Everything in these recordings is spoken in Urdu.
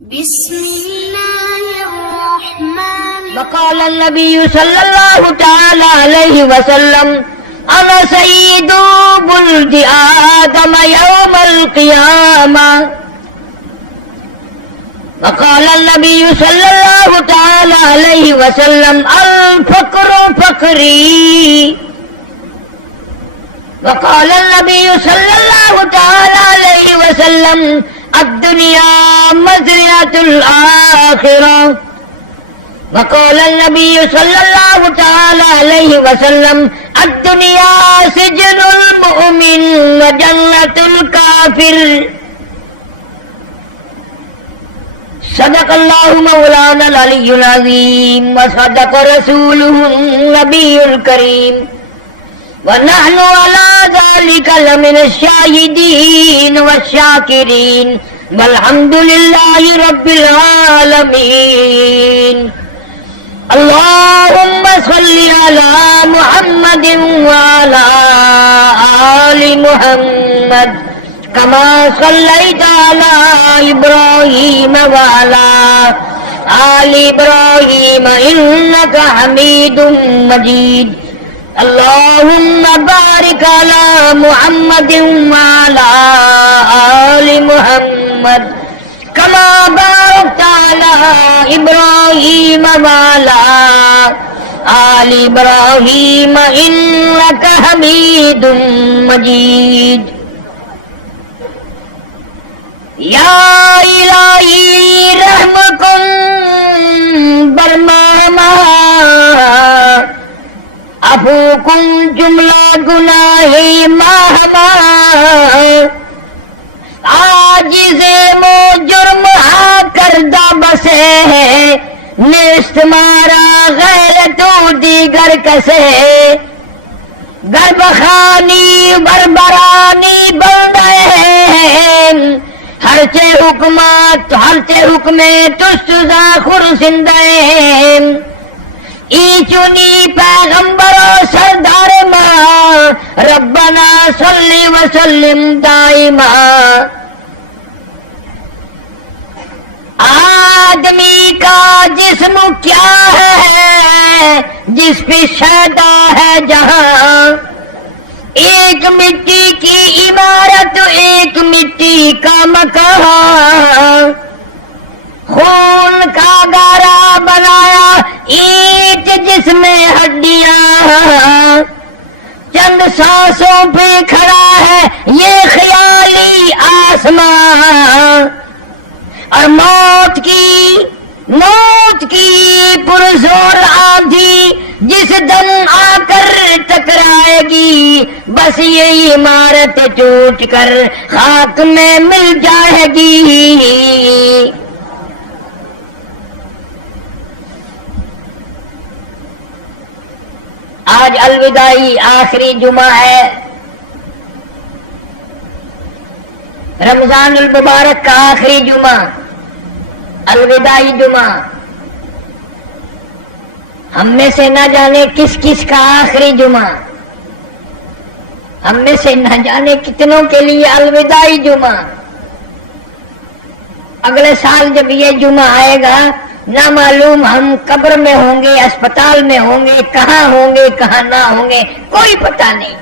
بسم الله الرحمن وقال النبي صلى الله تعالى عليه وسلم أنا سيد ولد آدم يوم القيامة. وقال النبي صلى الله تعالى عليه وسلم الفقر فقري. وقال النبي صلى الله تعالى عليه وسلم الدنيا مزرعة الآخرة. وقال النبي صلى الله تعالى عليه وسلم الدنيا سجن المؤمن وجنة الكافر. صدق الله مولانا العلي العظيم وصدق رسوله النبي الكريم ونحن على ذلك لمن الشاهدين والشاكرين والحمد لله رب العالمين. اللهم صل على محمد وعلى آل محمد كما صليت على إبراهيم وعلى آل إبراهيم إنك حميد مجيد. اللهم بارك على محمد وعلى آل محمد كما باركت على إبراهيم وعلى آل إبراهيم إنك حميد مجيد. یا الہی رحم کن برماما عفو کن جملہ گناہی ماہما عاجز مو جرم ہا کردہ بسے نیست مارا غیر تو دیگر کسے گربخانی بربرانی بندے ہرچے حکمات ہرچے حکمے تستزا خرسندین ای چونی پیغمبر و سردار ماں ربنا صلی وسلم دائما. آدمی کا جسم کیا ہے جس پہ شیدا ہے جہاں ایک مٹی کی عمارت ایک مٹی کا مکان خون کا گارا بنایا اینٹ جس میں ہڈیاں چند سانسوں پہ کھڑا ہے یہ خیالی آسمان اور موت کی پرزور آندھی جس دن آ کر ٹکرائے گی بس یہ عمارت ٹوٹ کر خاک میں مل جائے گی. آج الوداعی آخری جمعہ ہے رمضان المبارک کا آخری جمعہ الوداعی جمعہ. ہم میں سے نہ جانے کس کس کا آخری جمعہ ہم میں سے نہ جانے کتنوں کے لیے الوداعی جمعہ. اگلے سال جب یہ جمعہ آئے گا نہ معلوم ہم قبر میں ہوں گے اسپتال میں ہوں گے کہاں ہوں گے کہاں نہ ہوں گے کوئی پتہ نہیں.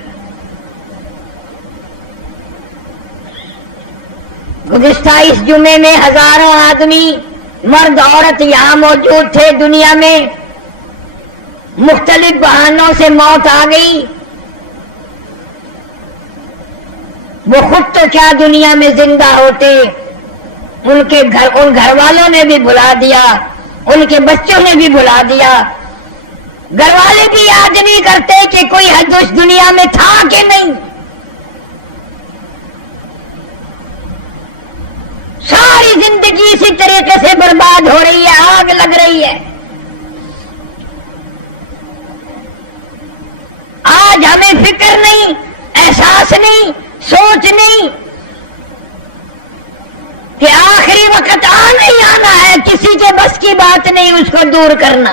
گزشتہ اس جمعے میں ہزاروں آدمی مرد عورت یہاں موجود تھے. دنیا میں مختلف بہانوں سے موت آ گئی. وہ خود تو کیا دنیا میں زندہ ہوتے ان گھر والوں نے بھی بھلا دیا ان کے بچوں نے بھی بھلا دیا. گھر والے بھی یاد نہیں کرتے کہ کوئی حد اس دنیا میں تھا کہ نہیں. ساری زندگی اسی طریقے سے برباد ہو رہی ہے آگ لگ رہی ہے. آج ہمیں فکر نہیں احساس نہیں سوچ نہیں کہ آخری وقت آنا ہی آنا ہے. کسی کے بس کی بات نہیں اس کو دور کرنا.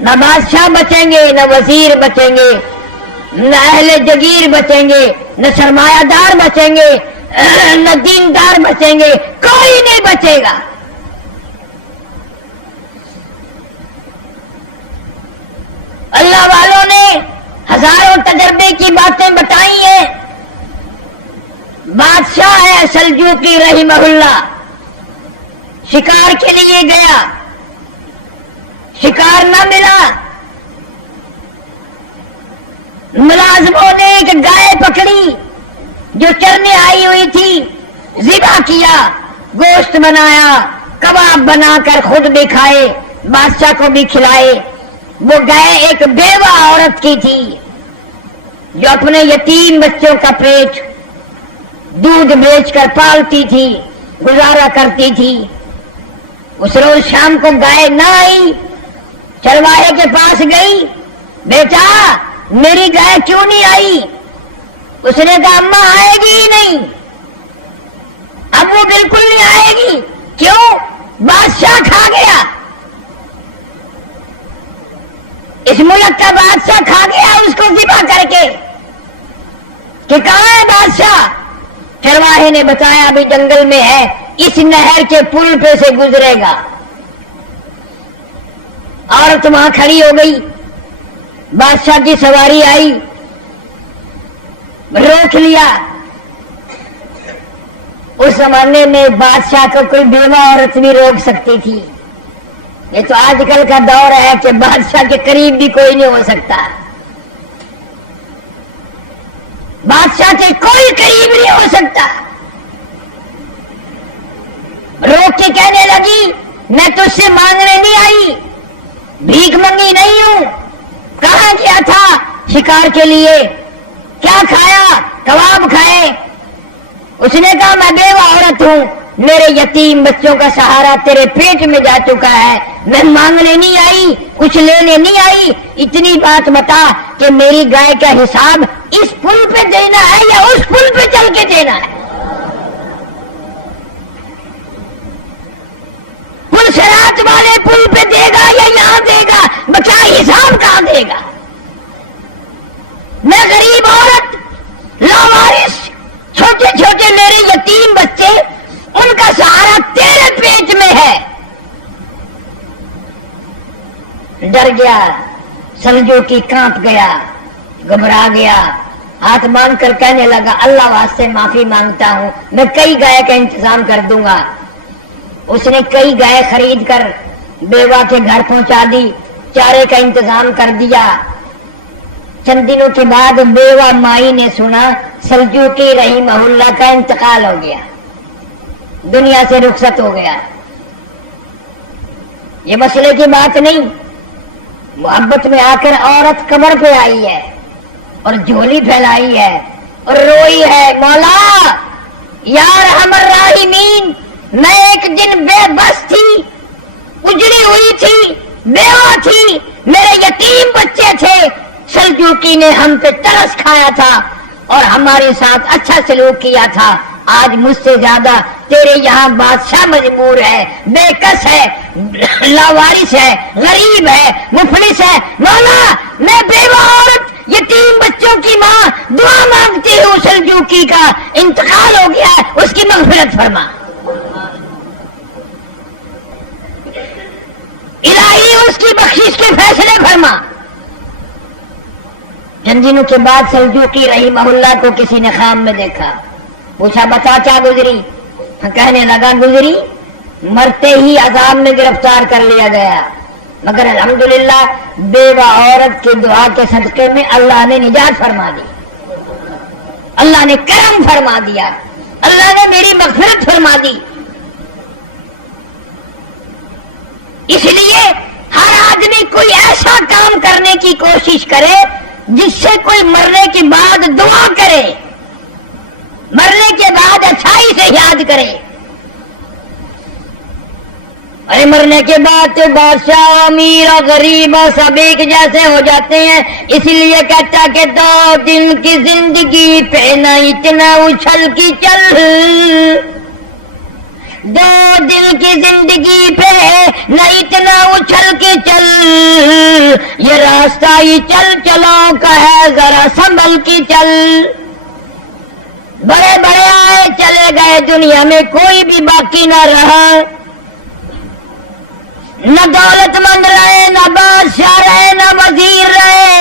نہ بادشاہ بچیں گے نہ وزیر بچیں گے نہ اہل جگیر بچیں گے نہ سرمایہ دار بچیں گے. نہ دیندار بچیں گے، کوئی نہیں بچے گا۔ اللہ والوں نے ہزاروں تجربے کی باتیں بتائی ہیں۔ بادشاہ ہے سلجوقی رحمہ اللہ، شکار کے لیے گیا، شکار نہ ملا، ملازموں نے ایک گائے پکڑی جو چرنے آئی ہوئی تھی، ذبح کیا، گوشت بنایا، کباب بنا کر خود بھی کھائے، بادشاہ کو بھی کھلائے۔ وہ گائے ایک بیوہ عورت کی تھی جو اپنے یتیم بچوں کا پیٹ دودھ بیچ کر پالتی تھی، گزارا کرتی تھی۔ اس روز شام کو گائے نہ آئی، چرواہے کے پاس گئی، بیٹا میری گائے کیوں نہیں آئی؟ اس نے کہا اماں آئے گی ہی نہیں، اب وہ بالکل نہیں آئے گی۔ کیوں؟ بادشاہ کھا گیا، اس ملک کا بادشاہ کھا گیا اس کو ذبح کر کے۔ کہ کہاں ہے بادشاہ؟ چرواہے نے بتایا ابھی جنگل میں ہے، اس نہر کے پل پہ سے گزرے گا۔ عورت وہاں کھڑی ہو گئی، بادشاہ کی سواری آئی، روک لیا۔ اس زمانے میں بادشاہ کو کوئی بیوہ عورت بھی روک سکتی تھی، یہ تو آج کل کا دور ہے کہ بادشاہ کے قریب بھی کوئی نہیں ہو سکتا، بادشاہ کے کوئی قریب نہیں ہو سکتا۔ روک کے کہنے لگی میں تجھ سے مانگنے نہیں آئی، بھیک منگی نہیں ہوں، کہاں کیا تھا شکار کے لیے، کیا کھایا؟ کباب کھائے۔ اس نے کہا میں بیوہ عورت ہوں، میرے یتیم بچوں کا سہارا تیرے پیٹ میں جا چکا ہے، میں مانگنے نہیں آئی، کچھ لینے نہیں آئی، اتنی بات بتا کہ میری گائے کا حساب اس پل پہ دینا ہے یا اس پل پہ چل کے دینا ہے؟ پل صراط والے پل پہ دے گا یا یہاں دے گا؟ بچہ حساب کہاں دے گا؟ میں غریب عورت، لاوارث، چھوٹے چھوٹے میرے یتیم بچے، ان کا سہارا تیرے پیٹ میں ہے۔ ڈر گیا سلجوقی، کانپ گیا، گھبرا گیا، ہاتھ باندھ کر کہنے لگا اللہ واسطے معافی مانگتا ہوں، میں کئی گائے کا انتظام کر دوں گا۔ اس نے کئی گائے خرید کر بیوہ کے گھر پہنچا دی، چارے کا انتظام کر دیا۔ چند دنوں کے بعد بیوہ مائی نے سنا سلجوقی رحمہ اللہ کا انتقال ہو گیا، دنیا سے رخصت ہو گیا۔ یہ مسئلے کی بات نہیں، محبت میں آ کر عورت قبر پہ آئی ہے اور جھولی پھیلائی ہے اور روئی ہے، مولا یا ارحم الراحمین، میں ایک دن بے بس تھی، اجڑی ہوئی تھی، بیوہ تھی، میرے یتیم بچے تھے، سلجوقی نے ہم پہ ترس کھایا تھا اور ہمارے ساتھ اچھا سلوک کیا تھا، آج مجھ سے زیادہ تیرے یہاں بادشاہ مجبور ہے، بے کس ہے، لاوارث ہے، غریب ہے، مفلس ہے، مولا میں بیوہ عورت، یتیم بچوں کی ماں دعا مانگتی ہوں، سلجوقی کا انتقال ہو گیا ہے، اس کی مغفرت فرما، الہی اس کی بخشش کے فیصلے فرما۔ چند دنوں کے بعد سلجوقی رحمہ اللہ کو کسی نے خواب میں دیکھا، پوچھا بتا کیا گزری؟ کہنے لگا گزری مرتے ہی عذاب میں گرفتار کر لیا گیا، مگر الحمدللہ بیوہ عورت کی دعا کے صدقے میں اللہ نے نجات فرما دی، اللہ نے کرم فرما دیا، اللہ نے میری مغفرت فرما دی۔ اس لیے ہر آدمی کوئی ایسا کام کرنے کی کوشش کرے جس سے کوئی مرنے کے بعد دعا کرے، مرنے کے بعد اچھائی سے یاد کرے۔ ارے مرنے کے بعد تو بادشاہ امیر اور غریب سب ایک جیسے ہو جاتے ہیں، اسی لیے کہتا کہ 2 دن کی زندگی پہ نہ اتنا اچھل کی چل، 2 دن کی زندگی پہ نہ اتنا اچھل کے چل، یہ راستہ ہی چل چلو کا ہے ذرا سنبھل کی چل۔ بڑے بڑے آئے چلے گئے، دنیا میں کوئی بھی باقی نہ رہا، نہ دولت مند رہے، نہ بادشاہ رہے، نہ وزیر رہے،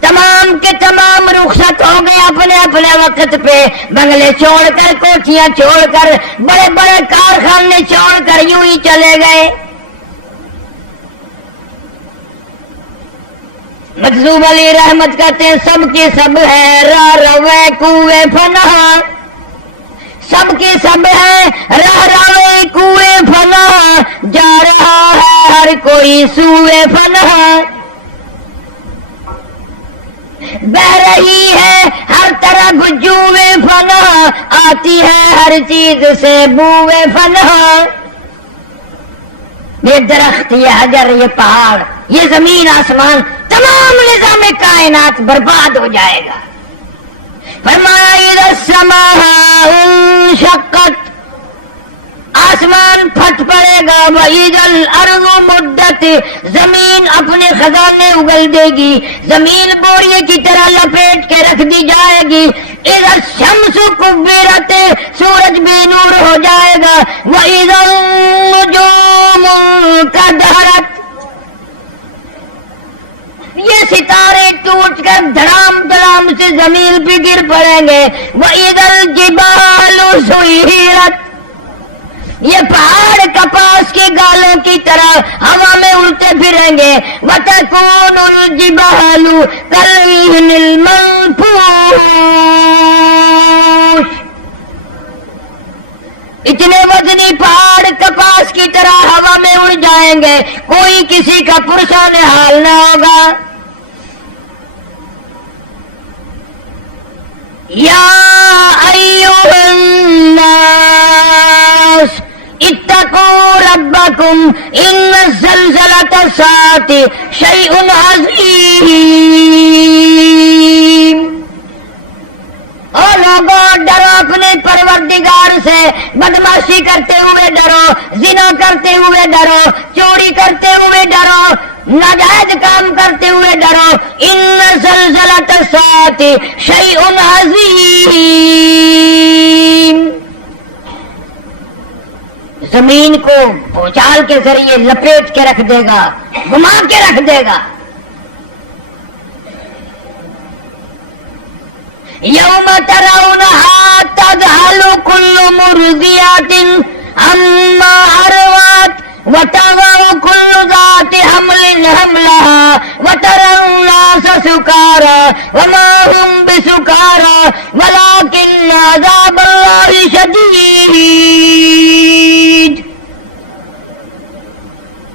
تمام کے تمام رخصت ہو گئے اپنے اپنے وقت پہ، بنگلے چھوڑ کر، کوٹھیاں چھوڑ کر، بڑے بڑے کارخانے چھوڑ کر یوں ہی چلے گئے۔ مجذوب علی رحمت کہتے ہیں سب کے سب ہے راہ روے کوئے فنا، سب کے سب ہے راہ روے کوئے فنا، جا رہا ہے ہر کوئی سوئے فنا، بہ رہی ہے ہر طرف جوئے فنا، آتی ہے ہر چیز سے بوئے فنا۔ یہ درخت، یہ حجر، یہ پہاڑ، یہ زمین آسمان، تمام نظام کائنات برباد ہو جائے گا۔ فرمایا اذا السماء انشقت، آسمان پھٹ پڑے گا، وَإِذَا الْأَرْضُ مُدَّتْ، زمین اپنے خزانے اگل دے گی، زمین بوریے کی طرح لپیٹ کے رکھ دی جائے گی۔ اذا الشمس کبرت، سورج بے نور ہو جائے گا، وَإِذَا النُّجُومُ انکدرت، یہ ستارے ٹوٹ کر دھڑام دھڑام سے زمین پہ گر پڑیں گے۔ وَإِذَا الْجِبَالُ سُيِّرَتْ، یہ پہاڑ کپاس کے گالوں کی طرح ہوا میں اڑتے پھریں گے۔ وَتَكُونُ الْجِبَالُ كَالْعِهْنِ الْمَنفُوشِ، اتنے وزنی پہاڑ کپاس کی طرح ہوا میں اڑ جائیں گے، کوئی کسی کا پرسان حال نہ ہوگا۔ یا ایھا الناس اتقوا ربکم ان زلزلۃ الساعۃ شیء عظیم، او لوگوں ڈرو اپنے پروردگار سے، بدماشی کرتے ہوئے ڈرو، زنا کرتے ہوئے ڈرو، چوری کرتے ہوئے ڈرو، ناجائز کام کرتے ہوئے ڈرو۔ ان زلزلۃ الساعۃ شیء عظیم، زمین کو بھوچال کے ذریعے لپیٹ کے رکھ دے گا، گھما کے رکھ دے گا۔ یوم ترونها تذہل کل مرضیۃ عما ارضعت وتضع کل ذات حمل حملها وترى الناس سکارى وما هم بسکارى ولكن عذاب اللہ شدید۔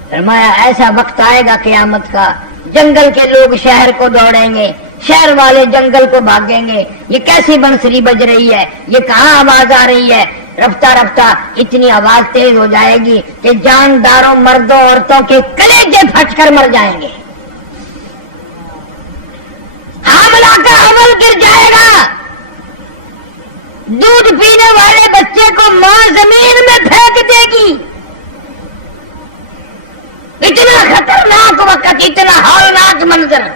فرمایا ایسا وقت آئے گا قیامت کا، جنگل کے لوگ شہر کو دوڑیں گے، شہر والے جنگل کو بھاگیں گے۔ یہ کیسی بنسری بج رہی ہے، یہ کہاں آواز آ رہی ہے؟ رفتہ رفتہ اتنی آواز تیز ہو جائے گی کہ جانداروں مردوں عورتوں کے کلیجے پھٹ کر مر جائیں گے، حاملہ کا حمل گر جائے گا، دودھ پینے والے بچے کو ماں زمین میں پھینک دے گی۔ اتنا خطرناک وقت، اتنا ہولناک منظر۔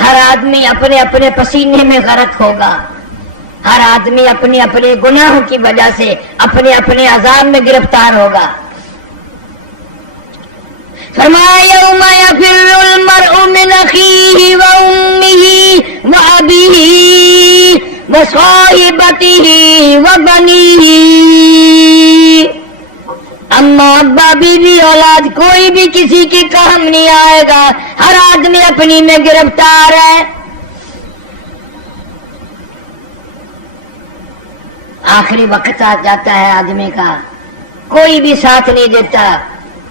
ہر آدمی اپنے اپنے پسینے میں غرق ہوگا، ہر آدمی اپنے اپنے گناہوں کی وجہ سے اپنے اپنے عذاب میں گرفتار ہوگا۔ فرمایا یوم یفر المرء من اخیہ وامہ وابیہ وصاحبتہ وبنیہ، اما ابا بیوی اولاد کوئی بھی کسی کی کام نہیں آئے گا، ہر آدمی اپنی میں گرفتار ہے۔ آخری وقت آ جاتا ہے آدمی کا، کوئی بھی ساتھ نہیں دیتا،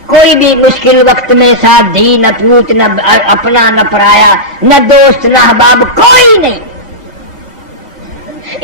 کوئی بھی مشکل وقت میں ساتھ دی، نہ پوت، نہ اپنا، نہ پرایا، نہ دوست، نہ احباب، کوئی نہیں۔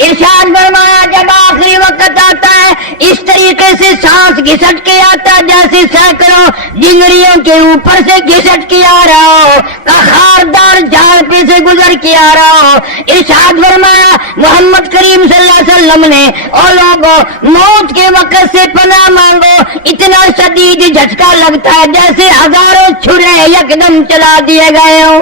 ارشاد فرمایا جب آخری وقت آتا ہے اس طریقے سے سانس گھسٹ کے آتا جیسے سینکڑوں ڈنگریوں کے اوپر سے گھسٹ کے آ رہا ہو، خاردار جھاڑ پہ سے گزر کے آ رہا ہو۔ ارشاد فرمایا محمد کریم صلی اللہ علیہ وسلم نے، او لوگوں موت کے وقت سے پناہ مانگو، اتنا شدید جھٹکا لگتا ہے جیسے ہزاروں چھرے یکدم چلا دیے گئے ہوں۔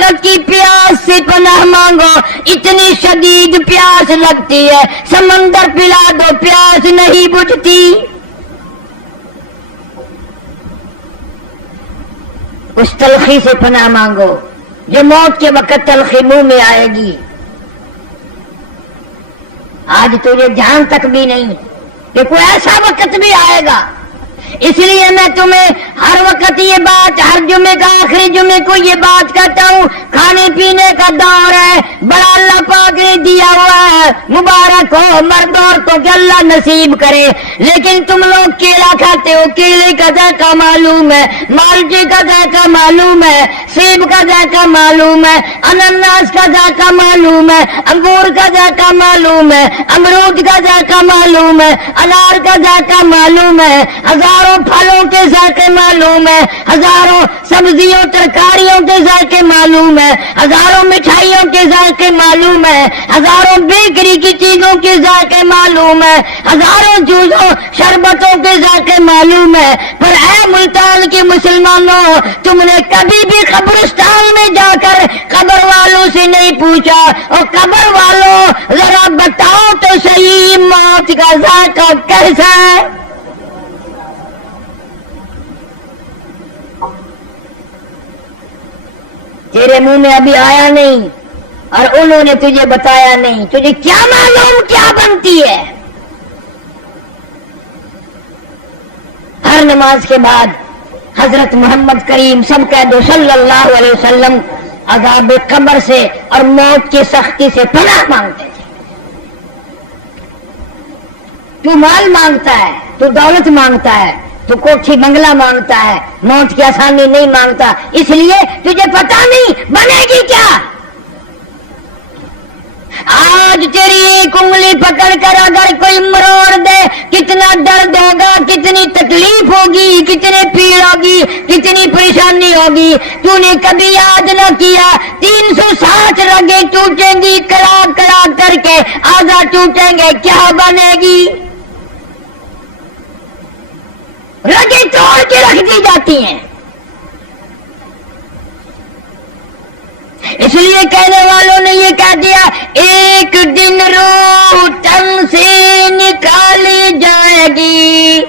وقت کی پیاس سے پناہ مانگو، اتنی شدید پیاس لگتی ہے سمندر پلا دو پیاس نہیں بجھتی۔ اس تلخی سے پناہ مانگو جو موت کے وقت تلخی منہ میں آئے گی۔ آج تجھے جان تک بھی نہیں کہ کوئی ایسا وقت بھی آئے گا، اس لیے میں تمہیں ہر وقت یہ بات، ہر جمعے کا آخری جمعے کو یہ بات کہتا ہوں، کھانے پینے کا دور ہے، بڑا اللہ پاک نے دیا ہوا ہے، مبارک ہو مرد عورتوں کے اللہ نصیب کرے، لیکن تم لوگ کیلا کھاتے ہو، کیلے کا ذائقہ معلوم ہے، مالٹے کا ذائقہ معلوم ہے، سیب کا ذائقہ معلوم ہے، انناس کا ذائقہ معلوم ہے، انگور کا ذائقہ معلوم ہے، امرود کا ذائقہ معلوم ہے، انار کا ذائقہ معلوم ہے، ہزاروں پھلوں کے ذائقے معلوم ہے، ہزاروں سبزیوں ترکاریوں کے ذائقے معلوم ہے، ہزاروں مٹھائیوں کے ذائقے معلوم ہے، ہزاروں بیکری کی چیزوں کے ذائقے معلوم ہے، ہزاروں جوسوں شربتوں کے ذائقے معلوم ہے، پر اے ملتان کے مسلمانوں، تم نے کبھی بھی قبرستان میں جا کر قبر والوں سے نہیں پوچھا، اور قبر والوں ذرا بتاؤ تو صحیح موت کا ذائقہ کیسا ہے؟ تیرے منہ میں ابھی آیا نہیں اور انہوں نے تجھے بتایا نہیں، تجھے کیا معلوم کیا بنتی ہے؟ ہر نماز کے بعد حضرت محمد کریم سب کہہ دو صلی اللہ علیہ وسلم عذاب قبر سے اور موت کی سختی سے پناہ مانگتے تھے۔ تو مال مانگتا ہے، تو دولت مانگتا ہے، تو کوٹھی بنگلہ مانگتا ہے، موت کی آسانی نہیں مانگتا، اس لیے تجھے پتا نہیں بنے گی کیا۔ آج تیری ایک انگلی پکڑ کر اگر کوئی مروڑ دے، کتنا درد ہوگا، کتنی تکلیف ہوگی، کتنی پیڑ ہوگی، کتنی پریشانی ہوگی، تو نے کبھی یاد نہ کیا 360 رگیں ٹوٹیں گی کڑا کڑا کر کے، آدھا ٹوٹیں گے، کیا بنے گی؟ رگیں توڑ کے رکھ دی جاتی ہیں۔ اس لیے کہنے والوں نے یہ کہہ دیا، ایک دن روح تن سے نکالی جائے گی،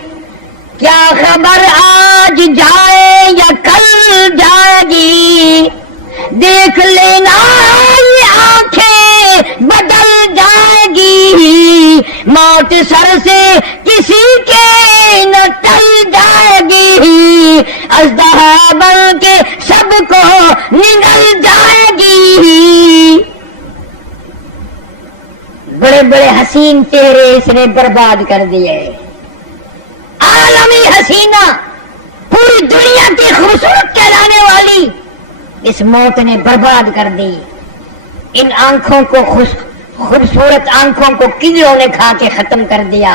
کیا خبر آج جائے یا کل جائے گی، دیکھ لینا یہ آنکھیں بدل جائے گی، موت سر سے کسی کے نہ ٹل جائے گی، اژدہا بن کے سب کو نگل جائے گی۔ بڑے بڑے حسین چہرے اس نے برباد کر دیے، عالمی حسینہ، پوری دنیا کی خوبصورت کہلانے والی اس موت نے برباد کر دی۔ ان آنکھوں کو خوبصورت آنکھوں کو کیڑوں نے کھا کے ختم کر دیا،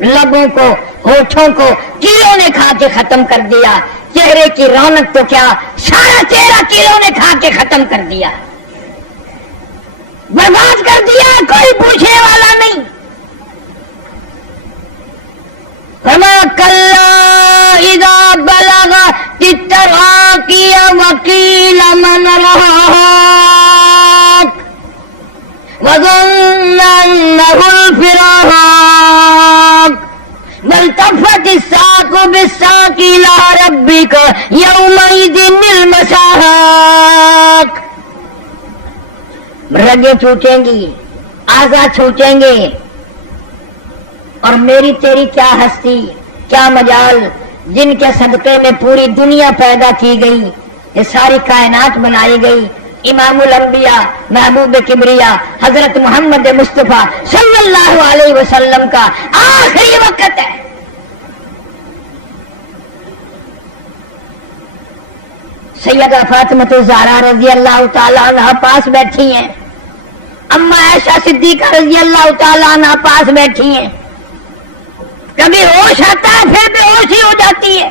لبوں کو ہونٹوں کو کیڑوں نے کھا کے ختم کر دیا، چہرے کی رونق تو کیا سارا چہرہ کیڑوں نے کھا کے ختم کر دیا، برباد کر دیا، کوئی پوچھنے والا نہیں۔ فما کلا اذا بلغ التراقی وقیل من راق وظن انه الفراق والتفت الساق بالساق الى ربك يومئذ المساق۔ رگیں ٹوٹیں گی، اعضاء چھوٹیں گے، اور میری تیری کیا ہستی، کیا مجال، جن کے صدقے میں پوری دنیا پیدا کی گئی، یہ ساری کائنات بنائی گئی، امام الانبیاء محبوب کبریا حضرت محمد مصطفیٰ صلی اللہ علیہ وسلم کا آخری وقت ہے۔ سیدہ فاطمہ الزہرا رضی اللہ تعالیٰ عنہ پاس بیٹھی ہیں، اما عائشہ صدیقہ رضی اللہ تعالیٰ عنہ پاس بیٹھی ہیں، کبھی ہوش آتا ہے پھر بے ہوشی ہو جاتی ہے،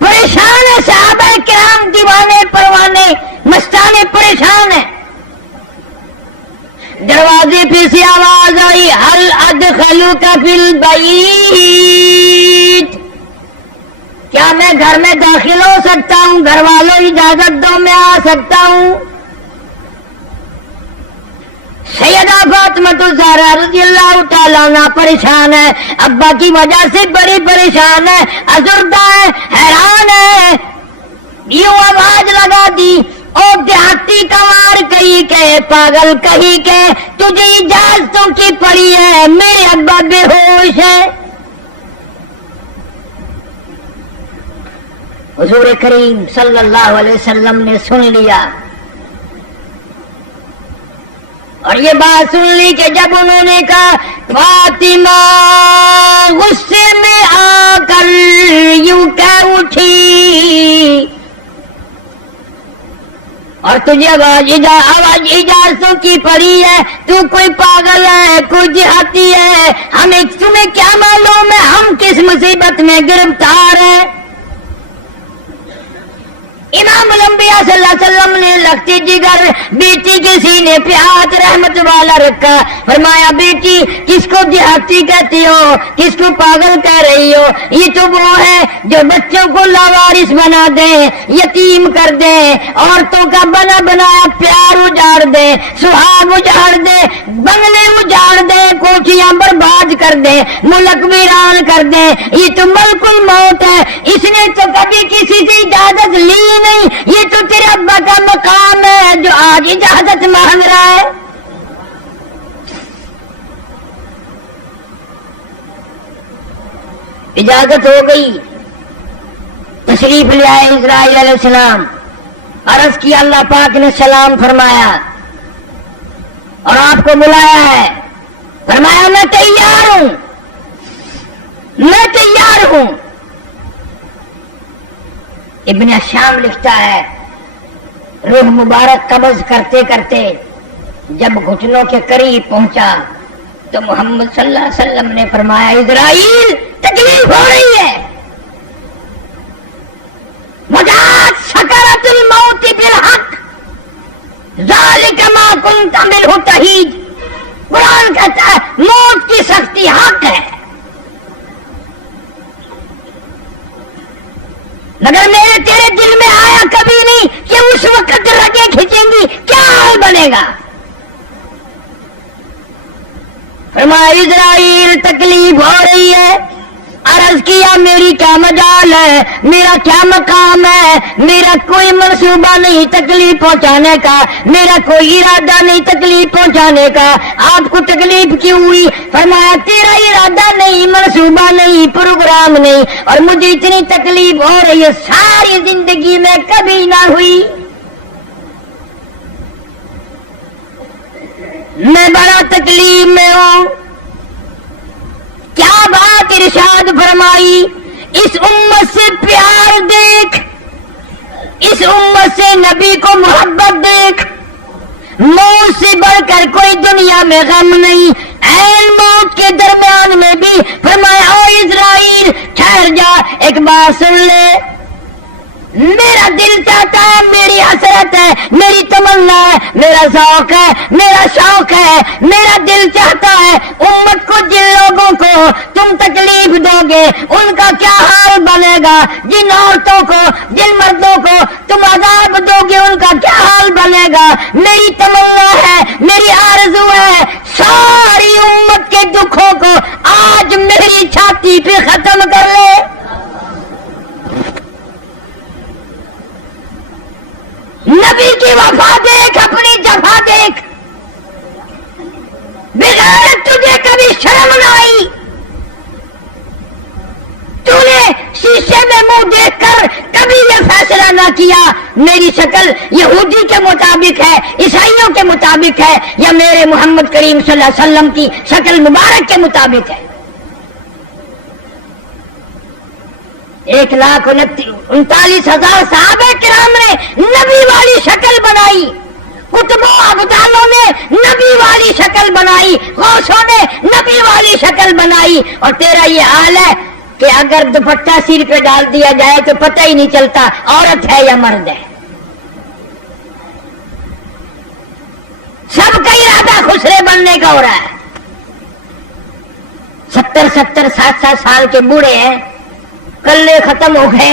پریشان ہے صحابہ کرام، دیوانے پروانے مستانے پریشان ہیں۔ دروازے پہ سے آواز آئی، ہل ادخلوک فی البیت، کیا میں گھر میں داخل داخل ہو سکتا ہوں، گھر والوں اجازت دو میں آ سکتا ہوں۔ سیدہ فاطمہ الزہرا رضی اللہ تعالیٰ عنہ پریشان ہے، ابا کی وجہ سے بڑی پریشان ہے، ازردہ ہے، حیران ہے۔ یوں آواز لگا دی، او دیہاتی کمار کہیں کہ پاگل کہیں کہ تجھے اجازتوں کی پڑی ہے، میرے ابا بے ہوش ہے۔ حضور کریم صلی اللہ علیہ وسلم نے سن لیا، اور یہ بات سن لی کہ جب انہوں نے کہا فاطمہ غصے میں آ کر یوں کہہ اٹھی، اور تجھے آواز اجازتوں کی پڑی ہے، تو کوئی پاگل ہے، کوئی دیہاتی ہے، ہمیں تمہیں کیا معلوم ہے ہم کس مصیبت میں گرفتار ہیں۔ امام الانبیاء صلی اللہ علیہ وسلم نے لگتی جگر بیٹی کے سینے پہ ہاتھ رحمت والا رکھا، فرمایا بیٹی کس کو دیہاتی کہتی ہو، کس کو پاگل کہہ رہی ہو؟ یہ تو وہ ہے جو بچوں کو لاوارث بنا دے، یتیم کر دے، عورتوں کا بنا بنایا پیار اجاڑ دے، سہاگ اجاڑ دے، بنگلے اجاڑ دے، کوٹھیاں برباد کر دے، ملک ویران کر دے۔ یہ تو ملک الموت ہے، اس نے تو کبھی کسی سے اجازت لی نہیں، یہ تو تیرے ابا کا مقام ہے جو آج اجازت مانگ رہا ہے۔ اجازت ہو گئی، تشریف لے آئے اسرائیل علیہ السلام، عرض کیا، اللہ پاک نے سلام فرمایا اور آپ کو بلایا ہے، فرمایا میں تیار ہوں، میں تیار ہوں۔ ابن شام لکھتا ہے روح مبارک قبض کرتے کرتے جب گھٹنوں کے قریب پہنچا تو محمد صلی اللہ علیہ وسلم نے فرمایا اسرائیل تکلیف ہو رہی ہے، وجاءت سکرۃ الموت بالحق ذالک ما کنت منہ تحید۔ قرآن کہتا ہے موت کی سختی حق ہے، مگر میرے تیرے دل میں آیا کبھی نہیں کہ اس وقت رگیں کھینچیں گی کیا حال بنے گا۔ فرمایا اسرائیل تکلیف ہو رہی ہے، عرض کیا میری کیا مجال ہے، میرا کیا مقام ہے، میرا کوئی منصوبہ نہیں تکلیف پہنچانے کا، میرا کوئی ارادہ نہیں تکلیف پہنچانے کا، آپ کو تکلیف کیوں ہوئی؟ فرمایا تیرا ارادہ نہیں، منصوبہ نہیں، پروگرام نہیں، اور مجھے اتنی تکلیف ہو رہی ہے ساری زندگی میں کبھی نہ ہوئی۔ میں بڑا تکلیف میں ہوں۔ کیا بات ارشاد فرمائی، اس امت سے پیار دیکھ، اس امت سے نبی کو محبت دیکھ، موت سے بڑھ کر کوئی دنیا میں غم نہیں۔ عین موت کے درمیان میں بھی فرمایا او اسرائیل ٹھہر جا، ایک بات سن لے، میرا دل چاہتا ہے، میری حسرت ہے، میری تمنا ہے، میرا ذوق ہے، میرا شوق ہے، میرا دل چاہتا ہے امت کو جن لوگوں کو تم تکلیف دو گے ان کا کیا حال بنے گا، جن عورتوں کو جن مردوں کو تم عذاب دو گے ان کا کیا حال بنے گا۔ میری تمنا ہے، میری آرزو ہے ساری امت کے دکھوں کو آج میری چھاتی پہ ختم کر لے۔ نبی کی وفا دیکھ، اپنی جفا دیکھ، بغیر تجھے کبھی شرم نہ آئی، تو نے شیشے میں منہ دیکھ کر کبھی یہ فیصلہ نہ کیا میری شکل یہودی کے مطابق ہے، عیسائیوں کے مطابق ہے، یا میرے محمد کریم صلی اللہ علیہ وسلم کی شکل مبارک کے مطابق ہے۔ 1,39,000 صحابہ کرام نے نبی والی شکل بنائی، کتبوں ابدالوں نے نبی والی شکل بنائی، غوثوں نے نبی والی شکل بنائی، اور تیرا یہ حال ہے کہ اگر دوپٹہ سر پہ ڈال دیا جائے تو پتہ ہی نہیں چلتا عورت ہے یا مرد ہے۔ سب کا ارادہ خسرے بننے کا ہو رہا ہے۔ 70 60 سال کے بوڑھے ہیں، کلے ختم ہو گئے،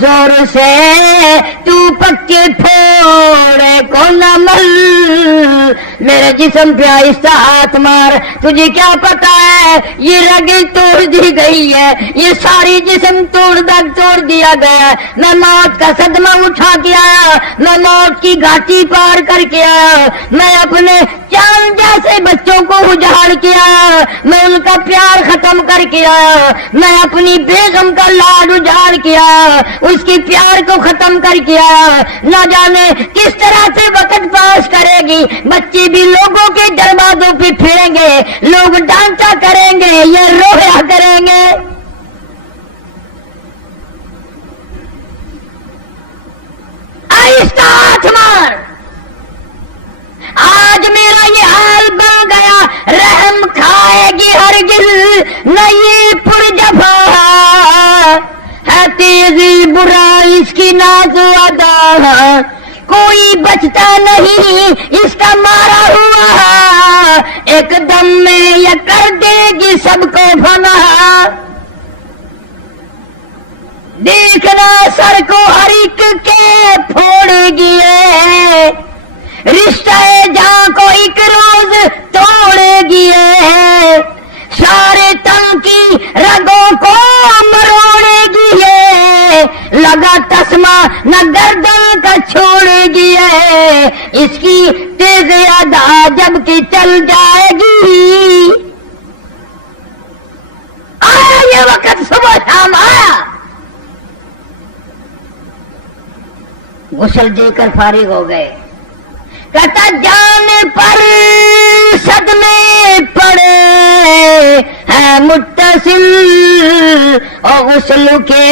زور سے تو پکے پھوڑے کو نہ مل، میرے جسم پہ آہستہ ہاتھ مار، تجھے کیا پتا ہے یہ رگیں توڑ دی گئی ہے، یہ ساری جسم توڑ دیا گیا، میں موت کا صدمہ اٹھا کے آیا، میں موت کی گھاٹی پار کر کے آیا، میں اپنے چاند جیسے بچوں کو اجاڑ کے آیا، میں ان کا پیار ختم کر کے آیا، میں اپنی بیگم کا لاڈ اجاڑ کے آیا، اس کے پیار کو ختم کر کے آیا، نہ جانے کس طرح سے وقت پاس کرے گی، بچے بھی لوگوں کے دروازوں پہ پھریں گے، لوگ ڈانٹا کریں گے، یہ رویا کریں گے۔ آہستہ ہاتھ مار، آج میرا یہ حال بن گیا، رحم کھائے گی ہرگز نہ یہ پرجفا، ہے تیزی برا اس کی ناز ادا، کوئی بچتا نہیں اس کا مارا ہوا، ایک دم میں یہ کر دے گی سب کو فنا، دیکھنا سر کو ہر ایک کے پھوڑے گی، رشتہ جاں کو ایک روز توڑے گی، سارے تن کی رگوں کو مروڑے گی، لگا تسمہ نہ گردن کا چھوڑے گی، اس کی تیز ادا جب کی چل جائے گی، آیا یہ وقت صبح شام آیا۔ غسل دے کر فارغ ہو گئے، کہتا جان پر صدمے پڑے ہیں متصل، اور غسل کے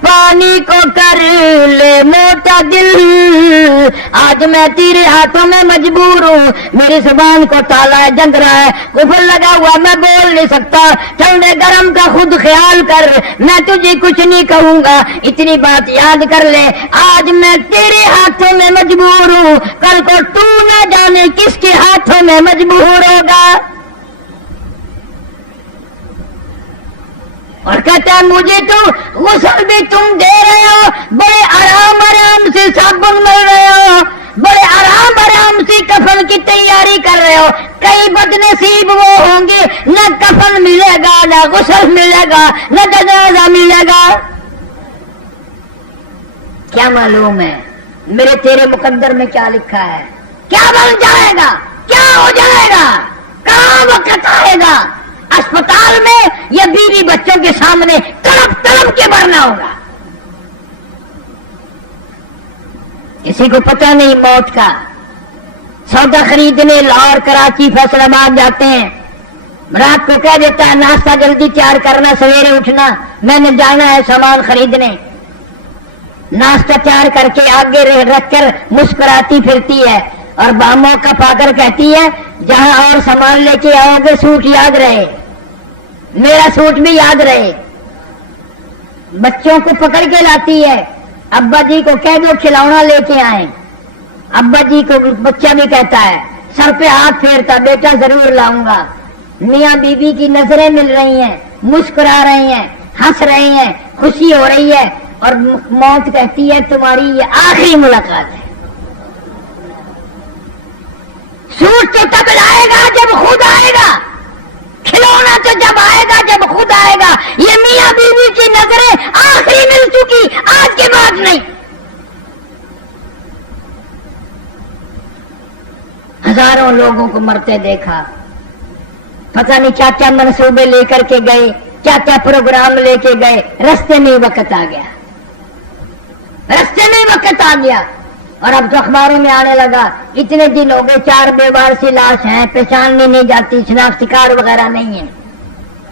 پانی کو کر لے معتدل، آج میں تیرے ہاتھوں میں مجبور ہوں، میری زبان کو تالا ہے، جنگ رہا ہے، قفل لگا ہوا، میں بول نہیں سکتا، ٹھنڈے گرم کا خود خیال کر، میں تجھے کچھ نہیں کہوں گا، اتنی بات یاد کر لے، آج میں تیرے ہاتھوں میں مجبور ہوں، کل کو تو نہ جانے کس کے ہاتھوں میں مجبور ہوگا۔ اور کہتا ہے مجھے تو غسل بھی تم دے رہے ہو، بڑے آرام سے صابن مل رہے ہو، بڑے آرام سے کفن کی تیاری کر رہے ہو، کئی بد نصیب وہ ہوں گے نہ کفن ملے گا، نہ غسل ملے گا، نہ جنازہ ملے گا۔ کیا معلوم ہے میرے تیرے مقدر میں کیا لکھا ہے، کیا بن جائے گا، کیا ہو جائے گا، کہاں وقت آئے گا، اسپتال میں یا بیوی بچوں کے سامنے تڑپ کے مرنا ہوگا۔ کسی کو پتہ نہیں موت کا، سودا خریدنے لاہور کراچی فیصل آباد جاتے ہیں، رات کو کہہ دیتا ہے ناشتہ جلدی تیار کرنا، سویرے اٹھنا، میں نے جانا ہے سامان خریدنے، ناشتہ تیار کر کے آگے رکھ کر مسکراتی پھرتی ہے، اور موقع پا کر کہتی ہے جہاں اور سامان لے کے آؤ گے سوٹ یاد رہے، میرا سوٹ بھی یاد رہے۔ بچوں کو پکڑ کے لاتی ہے، ابا جی کو کہہ دو کھلونا لے کے آئیں، ابا جی کو بچہ بھی کہتا ہے، سر پہ ہاتھ پھیرتا بیٹا ضرور لاؤں گا۔ میاں بیوی کی نظریں مل رہی ہیں، مسکرا رہی ہیں، ہنس رہی ہیں، خوشی ہو رہی ہے، اور موت کہتی ہے تمہاری یہ آخری ملاقات ہے۔ سوٹ تو تب لائے گا جب خود آئے گا، کھلونا تو جب آئے گا جب خود آئے گا، یہ میاں بیوی کی نظریں آخری مل چکی، آج کے بعد نہیں۔ ہزاروں لوگوں کو مرتے دیکھا، پتہ نہیں کیا کیا منصوبے لے کر کے گئے، کیا کیا پروگرام لے کے گئے، رستے میں وقت آ گیا، رستے میں وقت آ گیا۔ اور اب تو اخباروں میں آنے لگا اتنے دن ہو گئے 4 بیوار سی لاش ہیں، پہچاننے نہیں جاتی، شناختی کارڈ وغیرہ نہیں ہے،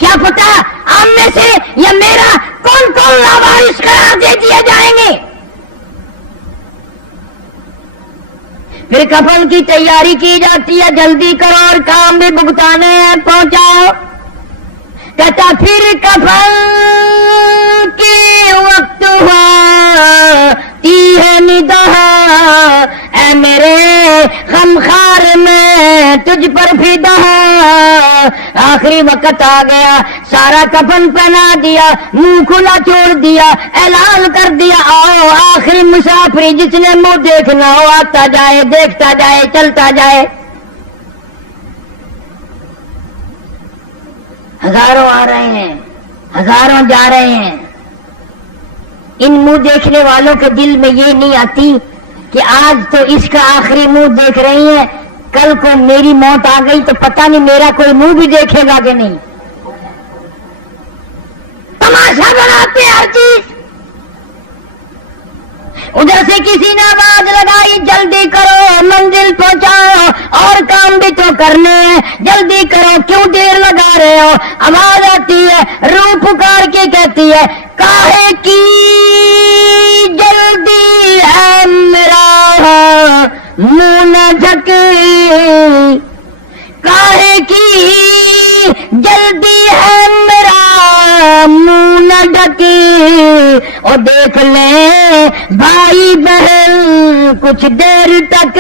کیا پتا ہم میں سے یا میرا کون لاوارث قرار دے دیے جائیں گے۔ پھر کفن کی تیاری کی جاتی ہے، جلدی کرو اور کام بھی بھگتانے ہیں، پہنچاؤ۔ کہتا پھر کفن کی وقت ہوا تی ہے ندا، اے میرے غمخار میں تجھ پر فدا، آخری وقت آ گیا، سارا کفن پہنا دیا، منہ کھلا چھوڑ دیا، اعلان کر دیا آؤ آخری مسافری جس نے منہ دیکھنا ہو آتا جائے، دیکھتا جائے، چلتا جائے۔ ہزاروں آ رہے ہیں، ہزاروں جا رہے ہیں۔ ان منہ دیکھنے والوں کے دل میں یہ نہیں آتی کہ آج تو اس کا آخری منہ دیکھ رہی ہیں، کل کو میری موت آ گئی تو پتہ نہیں میرا کوئی منہ بھی دیکھے گا کہ نہیں۔ تماشا بناتے ہیں ہر چیز۔ ادھر سے کسی نے آواز لگائی جلدی کرو منزل پہنچاؤ، اور کام بھی تو کرنے ہیں، جلدی کرو کیوں دیر لگا رہے ہو۔ آواز آتی ہے، روح پکار کے کہتی ہے کاہے کی جلدی ہے میرا منہ نہ ڈھکے، کاہے کی جلدی ہے میرا منہ نہ ڈھکے، اور دیکھ لیں بھائی بہن کچھ دیر تک،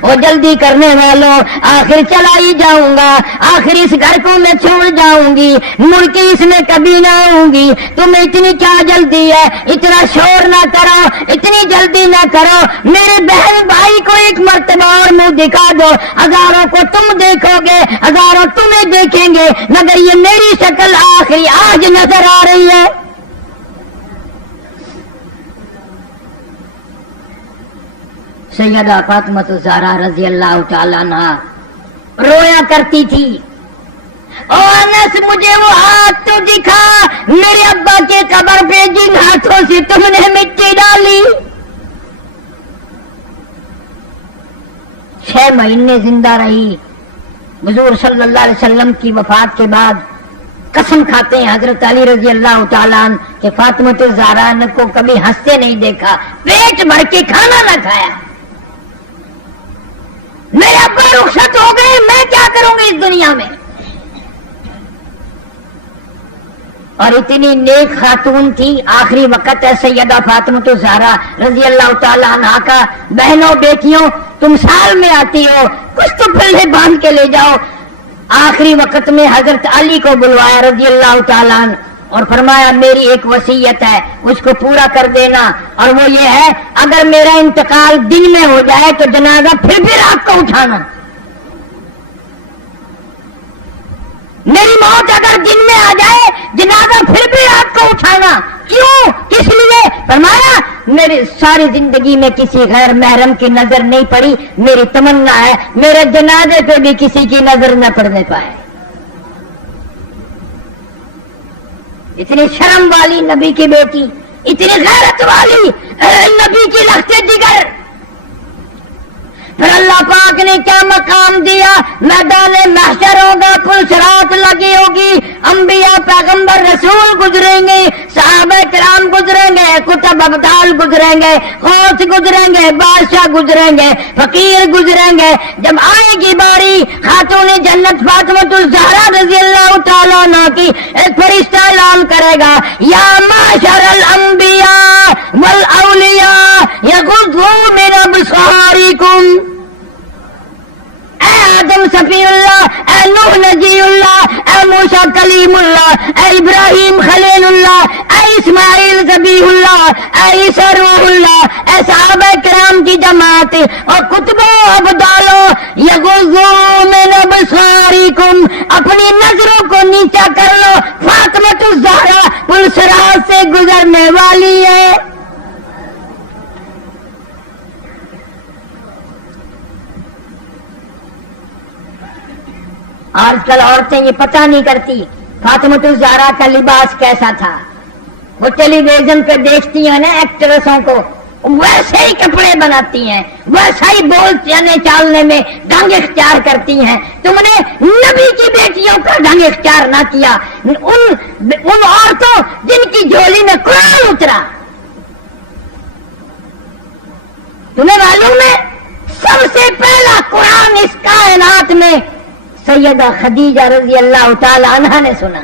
اور جلدی کرنے والوں آخر چلا ہی جاؤں گا، آخر اس گھر کو میں چھوڑ جاؤں گی، مڑ کے اس میں کبھی نہ آؤں گی، تمہیں اتنی کیا جلدی ہے، اتنا شور نہ کرو، اتنی جلدی نہ کرو، میرے بہن بھائی کو ایک مرتبہ اور منہ دکھا دو، ہزاروں کو تم دیکھو گے، ہزاروں تمہیں دیکھیں گے، مگر یہ میری شکل آخری آج نظر آ رہی ہے۔ سیدہ فاطمہ الزہرا رضی اللہ تعالیٰ عنہ رویا کرتی تھی، او انس مجھے وہ ہاتھ تو دکھا میرے ابا کے قبر پہ جن ہاتھوں سے تم نے مٹی ڈالی۔ 6 مہینے زندہ رہی، حضور صلی اللہ علیہ وسلم کی وفات کے بعد قسم کھاتے ہیں حضرت علی رضی اللہ تعالیٰ عنہ کہ فاطمہ الزہرا کو کبھی ہنستے نہیں دیکھا، پیٹ بھر کے کھانا نہ کھایا۔ میرے ابا رخصت ہو گئے، میں کیا کروں گی اس دنیا میں؟ اور اتنی نیک خاتون تھی، آخری وقت ہے سیدہ فاطمہ الزہرا رضی اللہ تعالی عنہا کا۔ بہنوں بیٹیوں تم سال میں آتی ہو، کچھ تو پلے باندھ کے لے جاؤ۔ آخری وقت میں حضرت علی کو بلوایا رضی اللہ تعالیٰ عنہ اور فرمایا میری ایک وصیت ہے اس کو پورا کر دینا، اور وہ یہ ہے اگر میرا انتقال دن میں ہو جائے تو جنازہ پھر بھی رات کو اٹھانا، میری موت اگر دن میں آ جائے جنازہ پھر بھی رات کو اٹھانا۔ کیوں؟ کس لیے؟ فرمایا میری ساری زندگی میں کسی غیر محرم کی نظر نہیں پڑی، میری تمنا ہے میرے جنازے پہ بھی کسی کی نظر نہ پڑنے پائے۔ اتنی شرم والی نبی کی بیٹی، اتنی غیرت والی نبی کی لخت جگر۔ پھر اللہ پاک نے کیا مقام دیا؟ میدان محشر ہوگا، پل صراط لگی ہوگی، انبیاء پیغمبر رسول گزریں گے، صحابہ کرام گزریں گے، کتب ابدال گزریں گے، غوث گزریں گے، بادشاہ گزریں گے، فقیر گزریں گے۔ جب آئے گی باری خاتون جنت فاطمہ الزہرا رضی اللہ تعالیٰ عنہ کی، ایک فرشتہ اعلان کرے گا یا معشر الانبیاء والاولیاء یغضوا من ابصارکم، اے آدم صفی اللہ، اے نوح نجی اللہ، اے موسیٰ کلیم اللہ، اے ابراہیم خلیل اللہ، اے اسماعیل ذبیح اللہ، اے عیسیٰ روح اللہ، اے صحابہ کرام کی جماعت اور کتبوں ابدالوں، یغضوا من ابصارکم، اپنی نظروں کو نیچا کر لو، فاطمہ الزہرا پل صراط سے گزرنے والی ہے۔ آج کل عورتیں یہ پتہ نہیں کرتی فاطمہ الزہرا کا لباس کیسا تھا۔ وہ ٹیلی ویژن پہ دیکھتی ہیں نا ایکٹریسوں کو، ویسے ہی کپڑے بناتی ہیں، ویسا ہی بولنے چالنے میں ڈھنگ اختیار کرتی ہیں۔ تم نے نبی کی بیٹیوں کا ڈھنگ اختیار نہ کیا، ان عورتوں جن کی جھولی میں قرآن اترا۔ تمہیں معلوم ہے سب سے پہلا قرآن اس کائنات میں سیدہ خدیجہ رضی اللہ تعالی عنہا نے سنا۔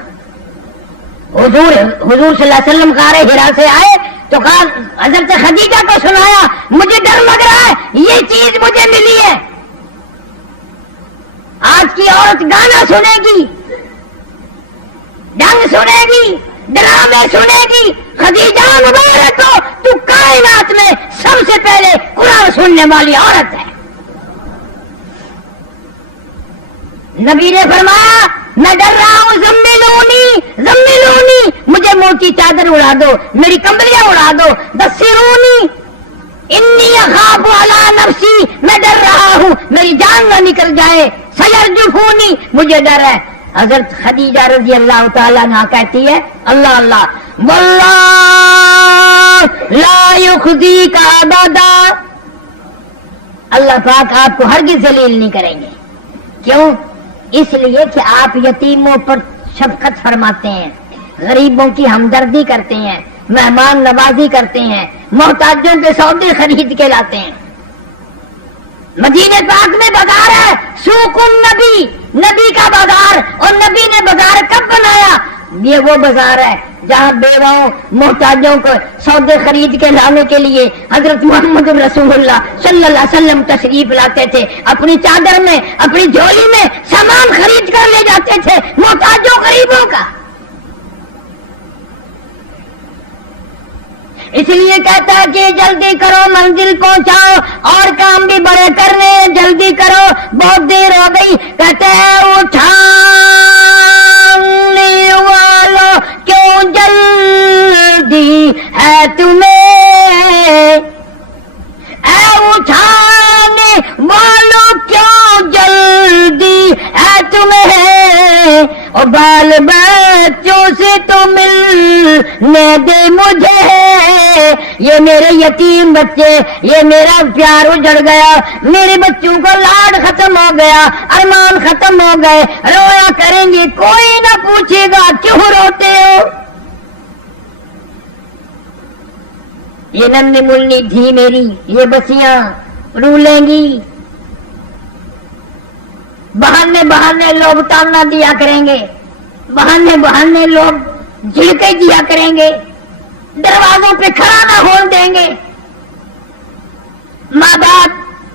حضور صلی اللہ علیہ وسلم غار حرا سے آئے تو کہا حضرت خدیجہ کو سنایا مجھے ڈر لگ رہا ہے، یہ چیز مجھے ملی ہے۔ آج کی عورت گانا سنے گی، ڈنگ سنے گی، ڈرامے سنے گی، خدیجہ مبارک ہو، تو کائنات میں سب سے پہلے قرآن سننے والی عورت ہے۔ نبی نے فرمایا میں ڈر رہا ہوں، زملونی زملونی، مجھے منہ کی چادر اڑا دو، میری کمبلیاں اڑا دو، دسرونی انی اخاف علی نفسی، میں ڈر رہا ہوں میری جان نہ نکل جائے، سیرجفونی، مجھے ڈر ہے۔ حضرت خدیجہ رضی اللہ تعالیٰ عنہا کہتی ہے اللہ اللہ واللہ لا یخزیک ابدا، اللہ پاک آپ کو ہرگز ذلیل نہیں کریں گے۔ کیوں؟ اس لیے کہ آپ یتیموں پر شفقت فرماتے ہیں، غریبوں کی ہمدردی کرتے ہیں، مہمان نوازی کرتے ہیں، محتاجوں کے سودے خرید کے لاتے ہیں۔ مدینہ پاک میں بازار ہے، سوق النبی، نبی کا بازار، اور نبی نے بازار کب بنایا؟ یہ وہ بازار ہے جہاں بیواؤں محتاجوں کو سودے خرید کے لانے کے لیے حضرت محمد رسول اللہ صلی اللہ علیہ وسلم تشریف لاتے تھے، اپنی چادر میں، اپنی جھولی میں سامان خرید کر لے جاتے تھے محتاجوں غریبوں کا۔ اس لیے کہتا ہے کہ جلدی کرو منزل پہنچاؤ، اور کام بھی بڑے کرنے ہیں، جلدی کرو بہت دیر ہو گئی۔ کہتے ہیں اٹھانے والوں کیوں جلدی ہے تمہیں، اے اٹھانے والوں کیوں جلدی ہے تمہیں، اور بال بچوں سے تو ملنے دے مجھے، یہ میرے یتیم بچے، یہ میرا پیار اجڑ گیا، میرے بچوں کا لاڈ ختم ہو گیا، ارمان ختم ہو گئے، رویا کریں گے کوئی نہ پوچھے گا کیوں روتے ہو۔ یہ ننھی ملنی تھی میری، یہ بچیاں رولیں گی، بہانے بہانے لوگ تانا دیا کریں گے، بہانے بہانے لوگ جھڑکے دیا کریں گے، دروازوں پہ کھڑا نہ ہون دیں گے۔ ماں باپ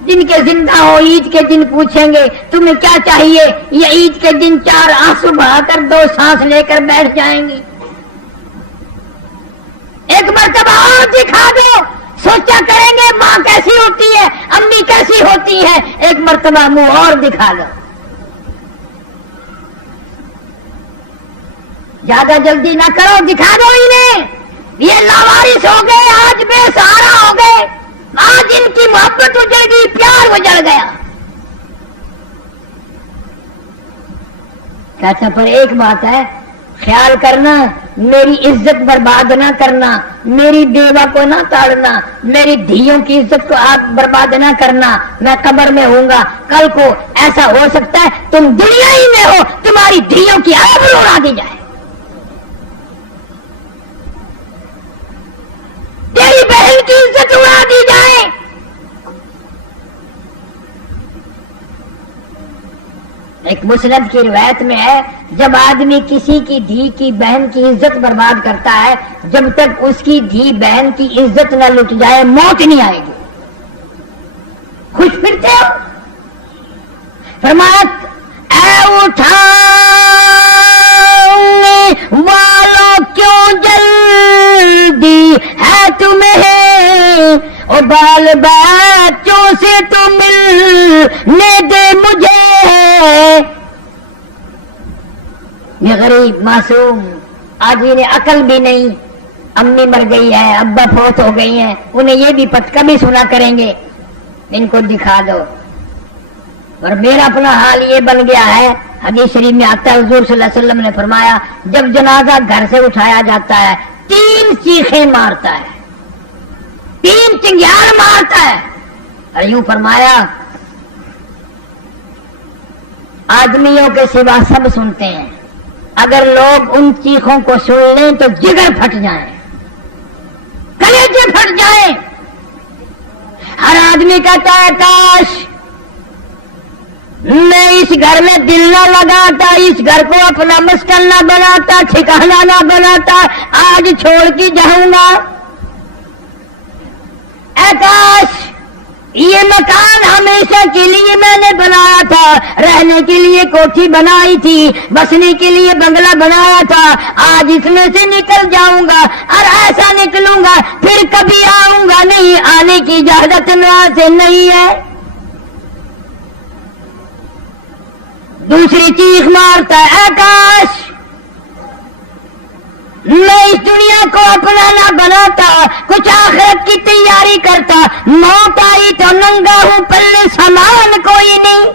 جن کے زندہ ہو عید کے دن پوچھیں گے تمہیں کیا چاہیے، یہ عید کے دن 4 آنسو بہا کر 2 سانس لے کر بیٹھ جائیں گی۔ ایک مرتبہ اور دکھا دو، سوچا کریں گے ماں کیسی ہوتی ہے، امی کیسی ہوتی ہے، ایک مرتبہ منہ اور دکھا دو۔ زیادہ جلدی نہ کرو، دکھا دو انہیں، یہ لاوارث ہو گئے، آج بے سہارا ہو گئے، آج ان کی محبت اجڑ گئی، پیار اجڑ گیا۔ کہتا پر ایک بات ہے، خیال کرنا میری عزت برباد نہ کرنا، میری بیوہ کو نہ تاڑنا، میری دھیوں کی عزت کو آپ برباد نہ کرنا، میں قبر میں ہوں گا، کل کو ایسا ہو سکتا ہے تم دنیا ہی میں ہو، تمہاری دھیوں کی آبرو اڑا دی جائے، تیری بہن کی عزت اڑا دی جائے۔ ایک مسند کی روایت میں ہے جب آدمی کسی کی دھی کی بہن کی عزت برباد کرتا ہے، جب تک اس کی دھی بہن کی عزت نہ لٹ جائے موت نہیں آئے گی۔ خوش پھرتے ہو؟ فرمایا اے اٹھانے والوں کیوں جلدی ہے تمہیں، اور بال بچوں سے تو ملنے دے مجھے۔ یہ غریب معصوم آدمی نے عقل بھی نہیں، امی مر گئی ہے، ابا فوت ہو گئی ہیں، انہیں یہ بھی پتہ بھی سنا کریں گے، ان کو دکھا دو۔ اور میرا اپنا حال یہ بن گیا ہے، حدیث شریف میں آتا ہے حضور صلی اللہ علیہ وسلم نے فرمایا جب جنازہ گھر سے اٹھایا جاتا ہے 3 چیخیں مارتا ہے، 3 چنگیار مارتا ہے، اور یوں فرمایا آدمیوں کے سوا سب سنتے ہیں، اگر لوگ ان چیخوں کو سن لیں تو جگر پھٹ جائیں، کلیجے پھٹ جائیں۔ ہر آدمی کہتا ہے کاش میں اس گھر میں دل نہ لگاتا، اس گھر کو اپنا مسکن نہ بناتا، ٹھکانا نہ بناتا، آج چھوڑ کے جاؤں گا۔ اے کاش یہ مکان ہمیشہ کے لیے میں نے بنایا تھا، رہنے کے لیے کوٹھی بنائی تھی، بسنے کے لیے بنگلہ بنایا تھا، آج اس میں سے نکل جاؤں گا اور ایسا نکلوں گا پھر کبھی آؤں گا نہیں، آنے کی اجازت یہاں سے نہیں ہے۔ دوسری چیخ مارتا ہے، اے کاش میں اس دنیا کو اپنا نہ بناتا، کچھ آخرت کی تیاری کرتا، موت آئی تو ننگا ہوں، پلے سامان کوئی نہیں۔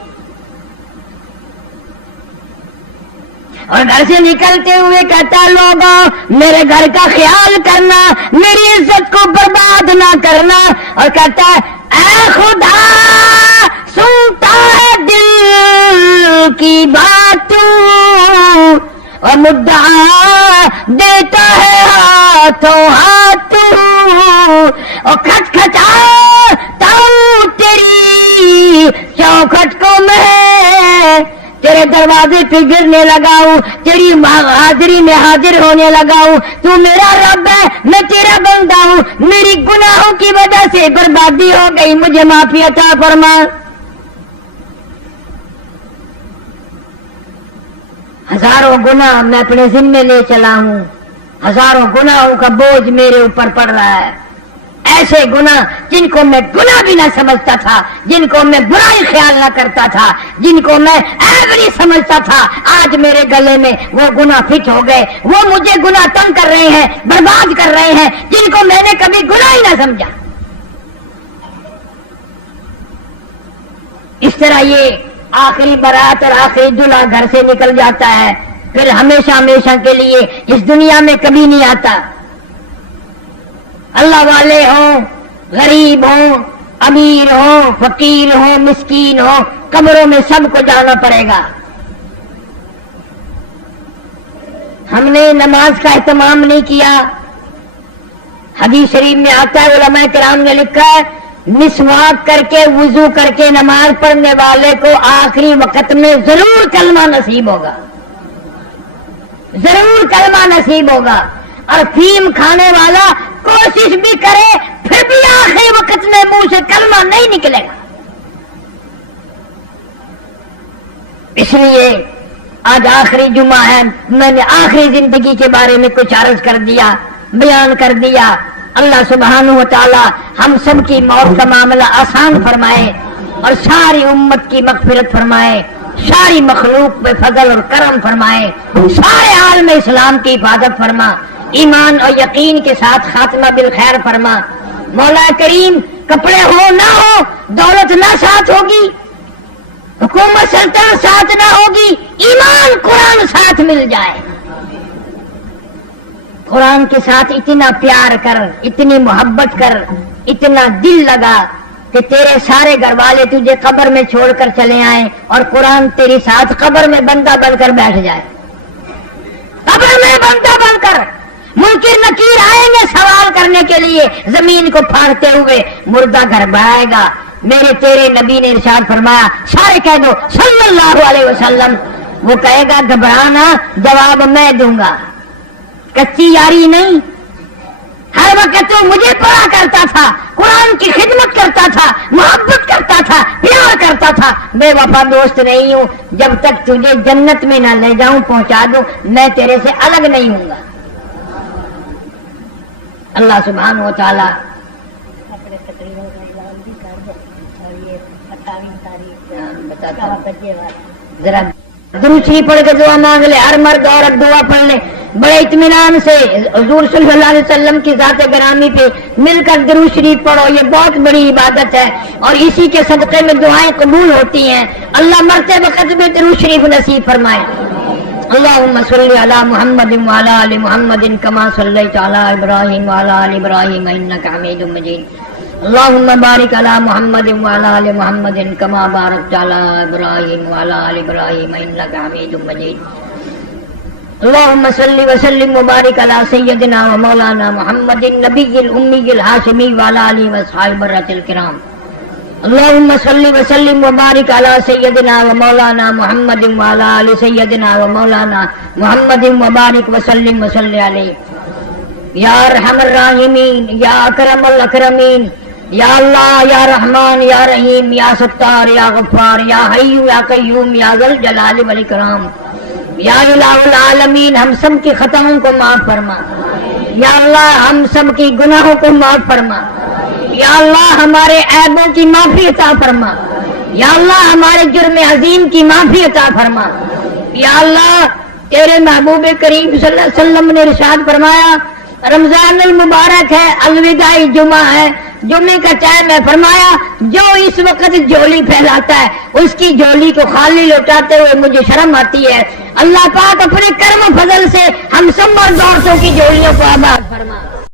اور گھر سے نکلتے ہوئے کہتا، لوگوں میرے گھر کا خیال کرنا، میری عزت کو برباد نہ کرنا۔ اور کہتا ہے، اے خدا سنتا ہے دل کی باتوں، اور مدعا دیتا ہے ہاتھوں ہاتھوں، اور کھٹ کھٹاتا ہوں تیری چوکھٹ کو میں، تیرے دروازے پہ گرنے لگا ہوں، تیری حاضری میں حاضر ہونے لگا ہوں، تو میرا رب ہے، میں تیرا بندہ ہوں، میری گناہوں کی وجہ سے بربادی ہو گئی، مجھے معافی عطا فرما۔ ہزاروں گناہ میں اپنے ذمے لے چلا ہوں، ہزاروں گناہوں کا بوجھ میرے اوپر پڑ رہا ہے، ایسے گناہ جن کو میں گناہ بھی نہ سمجھتا تھا، جن کو میں برائی خیال نہ کرتا تھا، جن کو میں عیب نہیں سمجھتا تھا، آج میرے گلے میں وہ گناہ فٹ ہو گئے، وہ مجھے گناہ تنگ کر رہے ہیں، برباد کر رہے ہیں، جن کو میں نے کبھی گناہ ہی نہ سمجھا۔ اس طرح یہ آخری برات اور آخری دلہا گھر سے نکل جاتا ہے، پھر ہمیشہ ہمیشہ کے لیے اس دنیا میں کبھی نہیں آتا۔ اللہ والے ہوں، غریب ہوں، امیر ہوں، فقیر ہوں، مسکین ہوں، قبروں میں سب کو جانا پڑے گا۔ ہم نے نماز کا اہتمام نہیں کیا۔ حدیث شریف میں آتا ہے، علماء کرام نے لکھا ہے، مسواک کر کے وضو کر کے نماز پڑھنے والے کو آخری وقت میں ضرور کلمہ نصیب ہوگا، ضرور کلمہ نصیب ہوگا۔ اور فیم کھانے والا کوشش بھی کرے پھر بھی آخری وقت میں منہ سے کلمہ نہیں نکلے گا۔ اس لیے آج آخری جمعہ ہے، میں نے آخری زندگی کے بارے میں کچھ عرض کر دیا، بیان کر دیا۔ اللہ سبحانہ و تعالی ہم سب کی موت کا معاملہ آسان فرمائے اور ساری امت کی مغفرت فرمائے، ساری مخلوق پہ فضل اور کرم فرمائے، سارے عالم اسلام کی حفاظت فرما، ایمان اور یقین کے ساتھ خاتمہ بالخیر فرما۔ مولا کریم کپڑے ہو نہ ہو، دولت نہ ساتھ ہوگی، حکومت سلطنت ساتھ نہ ہوگی، ایمان قرآن ساتھ مل جائے، قرآن کے ساتھ اتنا پیار کر، اتنی محبت کر، اتنا دل لگا کہ تیرے سارے گھر والے تجھے قبر میں چھوڑ کر چلے آئیں اور قرآن تیری ساتھ قبر میں بندہ بن کر بیٹھ جائے، قبر میں بندہ بن کر۔ منکر نکیر آئیں گے سوال کرنے کے لیے، زمین کو پھاڑتے ہوئے مردہ گھر بڑھائے گا۔ میرے تیرے نبی نے ارشاد فرمایا، سارے کہہ دو صلی اللہ علیہ وسلم، وہ کہے گا گھبرانا، جواب میں دوں گا، کچی یاری نہیں۔ ہر وقت تو مجھے پڑھا کرتا تھا، قرآن کی خدمت کرتا تھا، محبت کرتا تھا، پیار کرتا تھا، بے وفا دوست نہیں ہوں، جب تک تجھے جنت میں نہ لے جاؤں پہنچا دوں، میں تیرے سے الگ نہیں ہوں گا۔ اللہ سبحانہ و تعالی اپنے تقریروں کا اعلان بھی کر دو اور یہ 28 تاریخ ذرا درود شریف پڑھ کے دعا مانگ لے، ہر مرد عورت دعا پڑھ لے بڑے اطمینان سے، حضور صلی اللہ علیہ وسلم کی ذات گرامی پہ مل کر درود شریف پڑھو، یہ بہت بڑی عبادت ہے اور اسی کے صدقے میں دعائیں قبول ہوتی ہیں۔ اللہ مرتے وقت میں درود شریف نصیب فرمائے۔ اللہم صلی علی محمد وعلی آل محمد کما صلیت علی ابراہیم وعلی آل ابراہیم انک حمید مجید۔ اللہم بارک علی محمد وعلی آل محمد کما بارکت علی ابراہیم وعلی آل ابراہیم انک حمید مجید۔ اللہم صلی وسلم وبارک علی سیدنا و مولانا محمد النبی الامی الہاشمی وعلی آلہ واصحابہ برۃ الکرام۔ اللہم صلی وسلم وبارک علی سیدنا و مولانا محمد وعلی آل سیدنا و مولانا محمد وبارک وسلم وصلی علیہ۔ یا ارحم الراحمین، یا اکرم الاکرمین، یا اللہ یا رحمان یا رحیم یا ستار یا غفار یا حی یا قیوم یا ذل جلال والاکرام، یا الہ العالمین ہم سب کی خطاؤں کو معاف فرما، یا اللہ ہم سب کی گناہوں کو معاف فرما، یا اللہ ہمارے عیبوں کی معافی عطا فرما، یا اللہ ہمارے جرم عظیم کی معافی عطا فرما، یا اللہ تیرے محبوب کریم صلی اللہ علیہ وسلم نے ارشاد فرمایا رمضان المبارک ہے، الوداعی جمعہ ہے، جمعے کا ٹائم ہے، فرمایا جو اس وقت جھولی پھیلاتا ہے اس کی جھولی کو خالی لوٹاتے ہوئے مجھے شرم آتی ہے۔ اللہ پاک اپنے کرم و فضل سے ہم سب مردوں کی جھولیوں کو آباد فرما۔